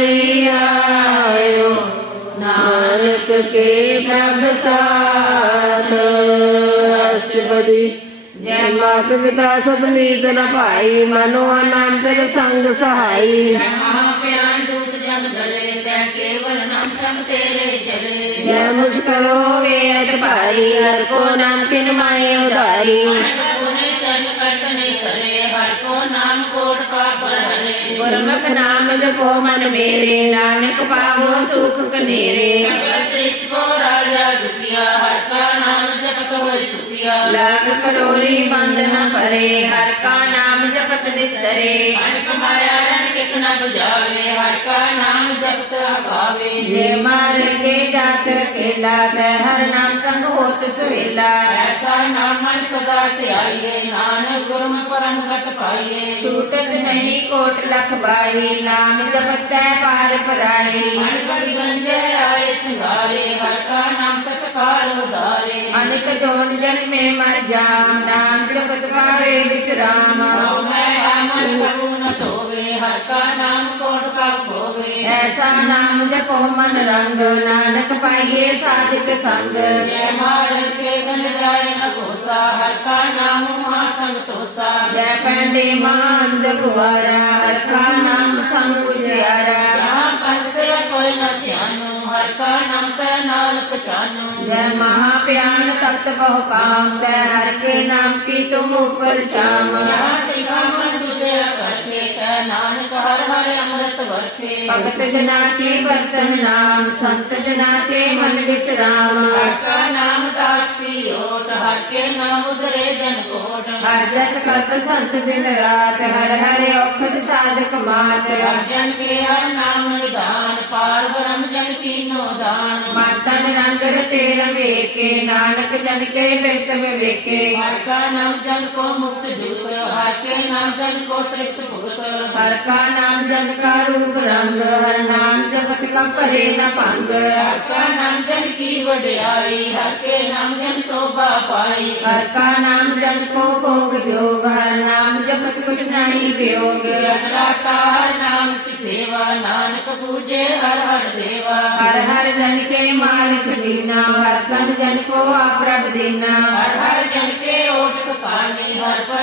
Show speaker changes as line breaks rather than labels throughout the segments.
ਹਰਿ ਆਇਓ ਨਾਨਕ ਕੇ ਪ੍ਰਭ ਸਾਥ। ਰਾਸ਼ਟਰਪਤੀ ਜੈ ਮਾਤ ਪਿਤਾ ਸਤਮੀਤ ਨ ਭਾਈ ਮਨੋ ਆਨੰਦ ਸੰਗ ਸਹਾਈ।
ਮਹਾ ਪਿਆਰ ਦੂਤ ਜਗ ਦਲੇ ਤੈ ਕੇਵਲ ਨਾਮ ਸੰਗ ਤੇਰੇ ਚਲੇ।
ਜੈ ਮੁਸਕਰੋ ਵੇਦ ਭਾਈ ਹਰ ਕੋ ਨਾਮ ਕਿਨ ਮਾਈ ਉਧਾਰੀ। ਗੁਰਮੁਖ ਨਾਮ ਜਪੋ ਮਨ ਮੇਰੇ ਨਾਨਕ ਪਾਵੋ ਸੁਖ ਕਨੇਰੇ।
ਸਗਲ ਸ੍ਰਿਸ਼ਟ ਕੋ ਰਾਜਾ ਦੁਖੀਆ ਹਰ ਕਾ ਨਾਮ ਜਪਤ ਹੋਇ ਸੁਖੀਆ
ਲਾਖ ਕਰੋਰੀ ਬੰਦ ਨ ਭਰੇ ਹਰ ਕਾ ਨਾਮ ਜਪਤ ਨਿਸਤਰੇ।
ਅਨਕ ਮਾਇਆ ਰਨ ਕਿਤ ਨ 부ਜਾਵੇ ਹਰ ਕਾ ਨਾਮ ਜਪਤ ਅਗਾਵੇ।
ਜੇ ਮਾਰ ਕੇ ਜਾਤ ਕੇਲਾ ਤੈ ਹਰ ਨਾਮ ਹੋਤ ਸੁਹੇਲਾ।
ਐਸਾ ਨਾਮ ਮਨ ਸਦਾ ਧਿਆਈਏ ਨਾਨਕ ਗੁਰਮ ਪਰਮ ਗਤ ਪਾਈਏ।
ਛੂਟਤ ਨਹੀਂ ਕੋਟ ਲਖ ਬਾਈ ਨਾਮ ਜਪਤੈ ਪਾਰ ਪਰਾਈ
ਮਨ ਕਵਿ ਗੰਜੇ ਆਏ ਸੰਗਾਰੇ ਹਰ ਕਾ ਨਾਮ ਤਤਕਾਲ ਉਦਾਰੇ
ਅਨਿਕ ਜੋਨ ਜਨਮੇ ਮਰ ਜਾਮ ਨਾਮ ਜਪਤ ਪਾਵੇ ਵਿਸਰਾਮ।
ਓ ਮੈਂ ਆਮਨ ਨ ਧੋਵੇ ਹਰ ਕਾ ਨਾਮ ਕੋਟ ਪਾਪ ਹੋਵੇ।
ਐਸਾ ਨਾਮ ਜਪੋ ਮਨ ਰੰਗ ਨਾਨਕ ਪਾਈਏ ਸਾਧਿਕ ਸੰਗ।
ਜੈ ਮਾਰ ਕੇ ਗਨ ਜਾਏ ਕੋਸਾ ਹਰ ਕਾ ਨਾਮ ਮਹਾ ਸੰਗ ਤੋਸਾ
ਜੈ ਪੈਂਡੇ ਮਹਾਂਦ ਗੁਵਾਰਾ ਹਰ ਕਾ ਨਾਮ ਸੰਗ ਉਜਿਆਰਾ
ਜਹਾਂ ਪੰਥ ਕੋਈ ਨ ਸਿਆਨੂ ਹਰ ਕਾ ਨਾਮ ਤੈ ਨਾਲ ਪਛਾਨੂ
ਜੈ ਮਹਾ ਪਿਆਨ ਤਖਤ ਬਹੁ ਕਾਮ ਤੈ ਹਰ ਕੇ ਨਾਮ ਕੀ ਤੁਮ ਉਪਰ ਸ਼ਾਮ
ਜਹਾਂ ਤਿਖਾ ਮਨ ਤੁਝੇ ਕਰਤੇ ਤੈ
और अमृत वर्ते भगत जना के बर्तन नाम संत जना के मन
विश्राम का नाम दास पियोट हर के नाम उदरे जन कोट हर
जस करत संत दिन रात हर हर औखद साधक मात। जन के हर
नाम निदान पार ब्रह्म जन की नोदान। माता मातन रंग रते
रवे नानक जन के बेत वेके हर का नाम जन को मुक्त जूत
हर जन को तृप्त भुगत हर का नाम जन का रूप रंग
हर नाम जपत का परे न पंग हर का नाम जन
की वडियाई हर के नाम जन शोभा पाई हर का नाम जन
को भोग योग हर नाम जपत कुछ नहीं वियोग का
हर नाम की सेवा नानक पूजे हर हर देवा हर हर
जन के मालिक जीना हर तन जन को आप रब
देना हर हर जन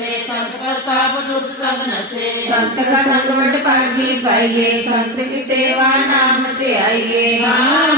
ਵਸੇ ਸੰਤ ਪ੍ਰਤਾਪ ਦੁਰਤ ਸਭ ਨਸੇ।
ਸੰਤ ਕਾ ਸੰਗ ਵਡ ਭਾਗੀ ਪਾਈਏ ਸੰਤ ਕੀ ਸੇਵਾ ਨਾਮ ਤੇ ਆਈਏ
ਨਾਮ